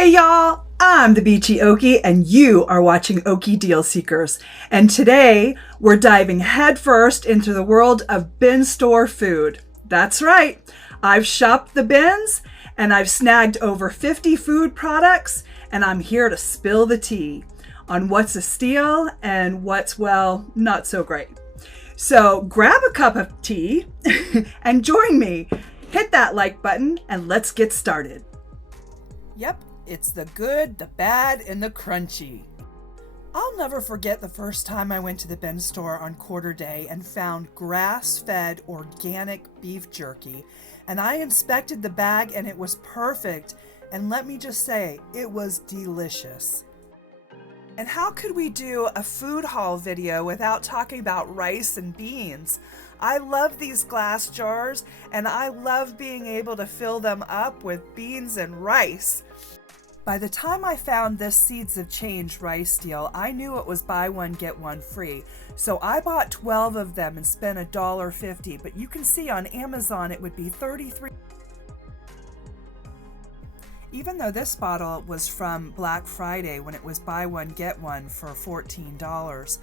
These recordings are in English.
Hey y'all, I'm the Beachy Okie and you are watching Okie Deal Seekers. And today we're diving headfirst into the world of bin store food. That's right, I've shopped the bins and I've snagged over 50 food products and I'm here to spill the tea on what's a steal and what's, well, not so great. So grab a cup of tea and join me. Hit that like button and let's get started. Yep, it's the good, the bad, and the crunchy. I'll never forget the first time I went to the bin store on quarter day and found grass-fed organic beef jerky. And I inspected the bag and it was perfect. And let me just say, it was delicious. And how could we do a food haul video without talking about rice and beans? I love these glass jars and I love being able to fill them up with beans and rice. By the time I found this Seeds of Change rice deal, I knew it was buy one, get one free. So I bought 12 of them and spent $1.50, but you can see on Amazon it would be $33. Even though this bottle was from Black Friday when it was buy one, get one for $14,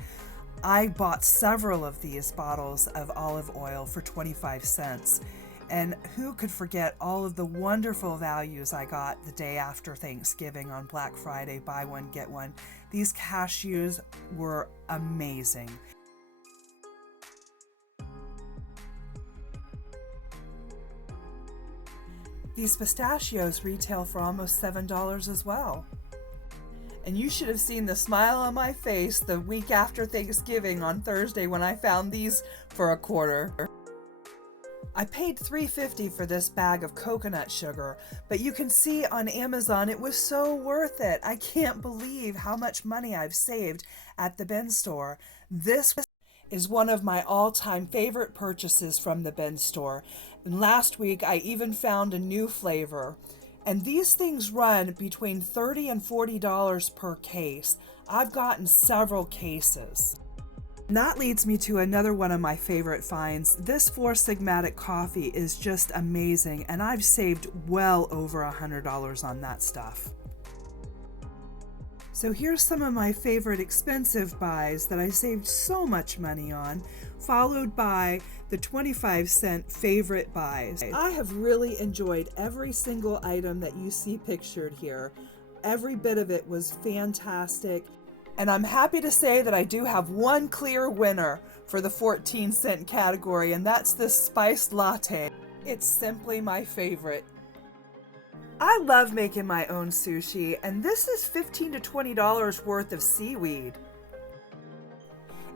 I bought several of these bottles of olive oil for 25 cents. And who could forget all of the wonderful values I got the day after Thanksgiving on Black Friday, buy one, get one. These cashews were amazing. These pistachios retail for almost $7 as well. And you should have seen the smile on my face the week after Thanksgiving on Thursday when I found these for a quarter. I paid $3.50 for this bag of coconut sugar, but you can see on Amazon it was so worth it. I can't believe how much money I've saved at the bin store. This is one of my all-time favorite purchases from the bin store. And last week I even found a new flavor. And these things run between $30 and $40 per case. I've gotten several cases. And that leads me to another one of my favorite finds. This Four Sigmatic coffee is just amazing, and I've saved well over $100 on that stuff. So here's some of my favorite expensive buys that I saved so much money on, followed by the 25-cent favorite buys. I have really enjoyed every single item that you see pictured here. Every bit of it was fantastic. And I'm happy to say that I do have one clear winner for the 14-cent category, and that's this spiced latte. It's simply my favorite. I love making my own sushi, and this is $15 to $20 worth of seaweed.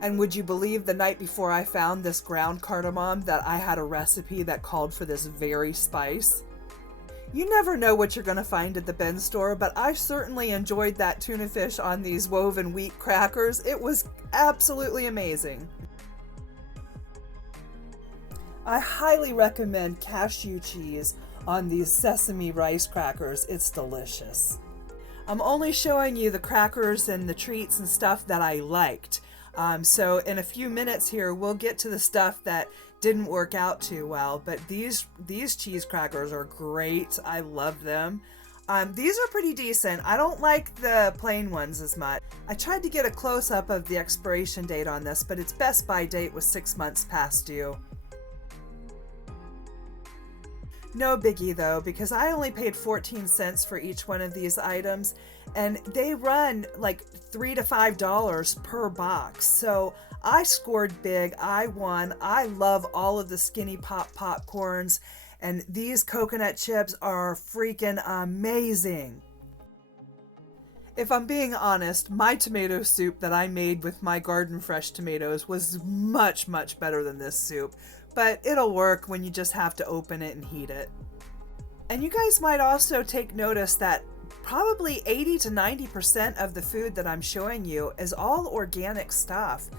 And would you believe the night before I found this ground cardamom that I had a recipe that called for this very spice? You never know what you're going to find at the bin store, but I certainly enjoyed that tuna fish on these woven wheat crackers. It was absolutely amazing. I highly recommend cashew cheese on these sesame rice crackers. It's delicious. I'm only showing you the crackers and the treats and stuff that I liked. So in a few minutes here, we'll get to the stuff that didn't work out too well, but these cheese crackers are great. I love them. These are pretty decent. I don't like the plain ones as much. I tried to get a close-up of the expiration date on this, but its best by date was 6 months past due. No biggie though, because I only paid 14 cents for each one of these items, and they run like $3 to $5 per box. So I scored big. I won. I love all of the Skinny Pop popcorns, and these coconut chips are freaking amazing. If I'm being honest, my tomato soup that I made with my garden fresh tomatoes was much, much better than this soup. But it'll work when you just have to open it and heat it. And you guys might also take notice that probably 80 to 90% of the food that I'm showing you is all organic stuff.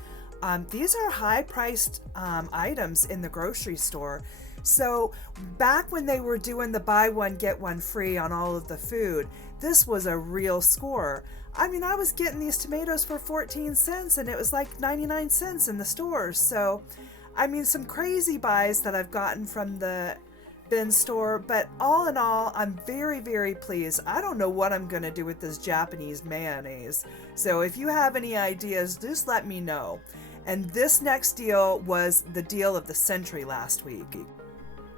These are high-priced items in the grocery store. So back when they were doing the buy one, get one free on all of the food, this was a real score. I mean, I was getting these tomatoes for 14 cents and it was like 99 cents in the stores. So I mean, some crazy buys that I've gotten from the bin store, but all in all, I'm very, very pleased. I don't know what I'm going to do with this Japanese mayonnaise. So if you have any ideas, just let me know. And this next deal was the deal of the century last week.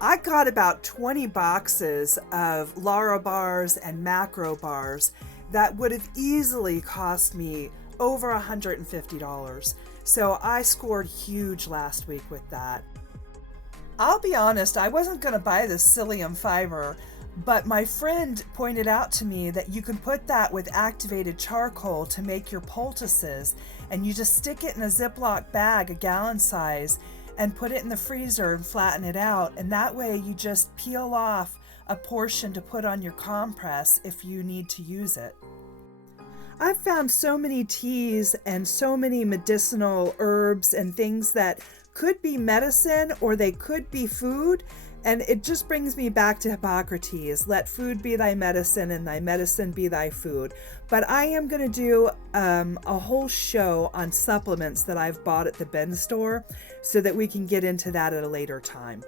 I got about 20 boxes of Lara bars and macro bars that would have easily cost me over $150. So I scored huge last week with that. I'll be honest, I wasn't going to buy this psyllium fiber, but my friend pointed out to me that you can put that with activated charcoal to make your poultices, and you just stick it in a Ziploc bag, a gallon size, and put it in the freezer and flatten it out, and that way you just peel off a portion to put on your compress if you need to use it. I've found so many teas and so many medicinal herbs and things that could be medicine or they could be food, and it just brings me back to Hippocrates, let food be thy medicine and thy medicine be thy food. But I am going to do a whole show on supplements that I've bought at the bin store so that we can get into that at a later time.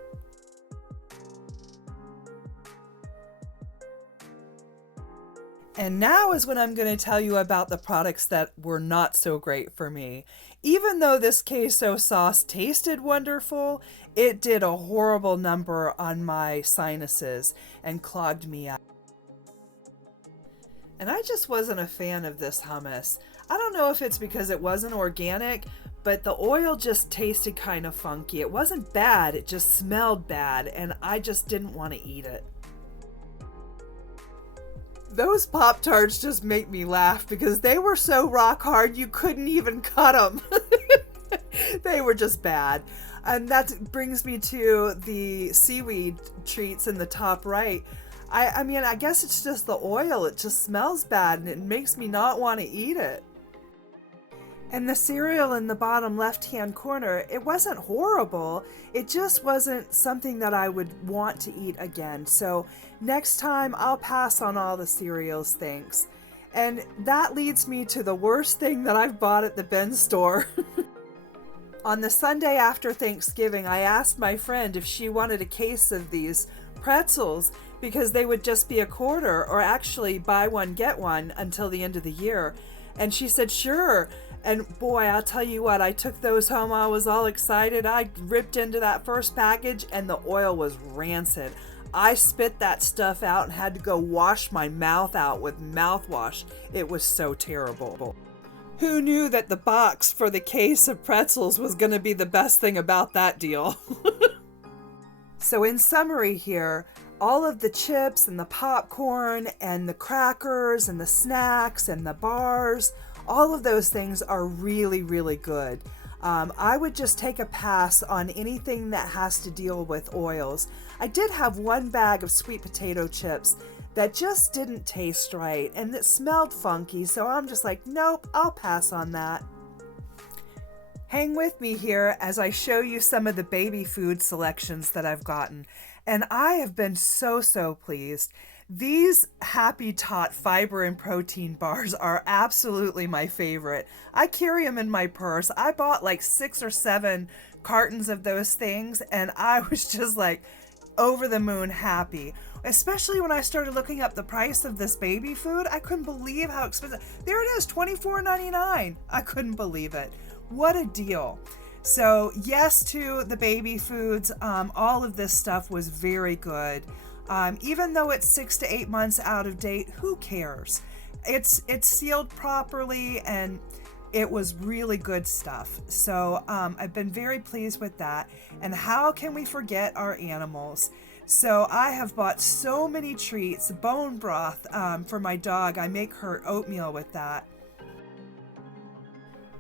And now is when I'm going to tell you about the products that were not so great for me. Even though this queso sauce tasted wonderful, it did a horrible number on my sinuses and clogged me up. And I just wasn't a fan of this hummus. I don't know if it's because it wasn't organic, but the oil just tasted kind of funky. It wasn't bad, it just smelled bad, and I just didn't want to eat it. Those Pop-Tarts just make me laugh because they were so rock hard you couldn't even cut them. They were just bad. And that brings me to the seaweed treats in the top right. I mean, I guess it's just the oil. It just smells bad and it makes me not want to eat it. And the cereal in the bottom left-hand corner, it wasn't horrible. It just wasn't something that I would want to eat again. So next time I'll pass on all the cereals, thanks. And that leads me to the worst thing that I've bought at the bin store. On the Sunday after Thanksgiving, I asked my friend if she wanted a case of these pretzels because they would just be $1 or actually buy one, get one until the end of the year. And she said, sure. And boy, I'll tell you what, I took those home. I was all excited. I ripped into that first package and the oil was rancid. I spit that stuff out and had to go wash my mouth out with mouthwash. It was so terrible. Who knew that the box for the case of pretzels was going to be the best thing about that deal? So in summary here, all of the chips and the popcorn and the crackers and the snacks and the bars, all of those things are really, really good. I would just take a pass on anything that has to deal with oils. I did have one bag of sweet potato chips that just didn't taste right and it smelled funky, so I'm just like, nope, I'll pass on that. Hang with me here as I show you some of the baby food selections that I've gotten. And I have been so pleased. These Happy Tot fiber and protein bars are absolutely my favorite. I carry them in my purse. I bought like 6 or 7 cartons of those things and I was just like over the moon happy. Especially when I started looking up the price of this baby food. I couldn't believe how expensive. There it is, $24.99. I couldn't believe it. What a deal. So yes to the baby foods. All of this stuff was very good. Even though it's 6 to 8 months out of date, who cares? It's sealed properly and it was really good stuff. So I've been very pleased with that. And how can we forget our animals? So I have bought so many treats, bone broth for my dog. I make her oatmeal with that.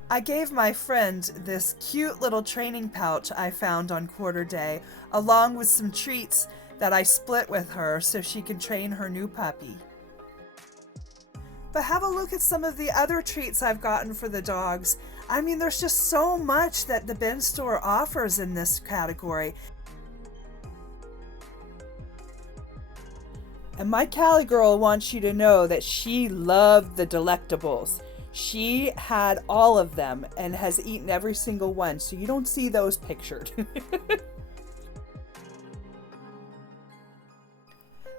I gave my friend this cute little training pouch I found on Quarter Day, along with some treats that I split with her so she can train her new puppy. But have a look at some of the other treats I've gotten for the dogs. I mean, there's just so much that the bin store offers in this category. And my Cali girl wants you to know that she loved the Delectables. She had all of them and has eaten every single one, so you don't see those pictured.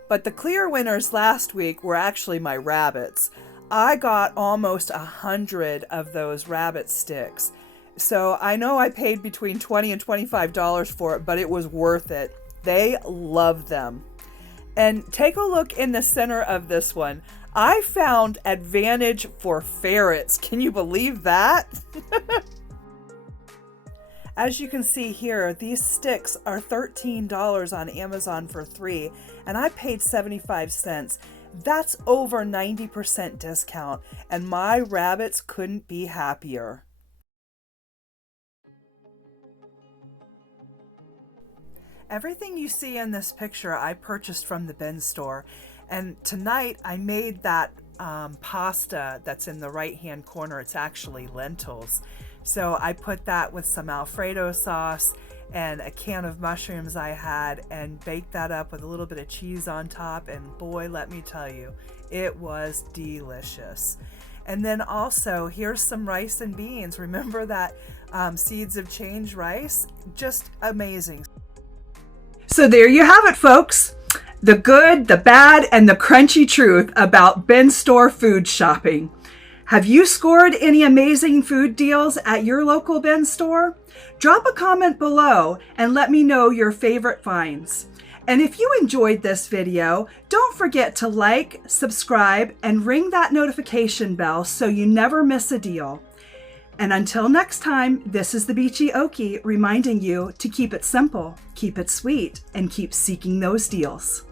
But the clear winners last week were actually my rabbits. I got almost 100 of those rabbit sticks. So I know I paid between $20 and $25 for it, but it was worth it. They love them. And take a look in the center of this one. I found Advantage for ferrets. Can you believe that? As you can see here, these sticks are $13 on Amazon for 3, and I paid 75 cents. That's over 90% discount, and my rabbits couldn't be happier. Everything you see in this picture I purchased from the bin store, and tonight I made that pasta that's in the right hand corner. It's actually lentils. So I put that with some Alfredo sauce and a can of mushrooms I had and baked that up with a little bit of cheese on top, and boy, let me tell you, it was delicious. And then also, here's some rice and beans. Remember that Seeds of Change rice? Just amazing. So there you have it, folks. The good, the bad, and the crunchy truth about bin store food shopping. Have you scored any amazing food deals at your local bin store? Drop a comment below and let me know your favorite finds. And if you enjoyed this video, don't forget to like, subscribe, and ring that notification bell so you never miss a deal. And until next time, this is the Beachy Okie reminding you to keep it simple, keep it sweet, and keep seeking those deals.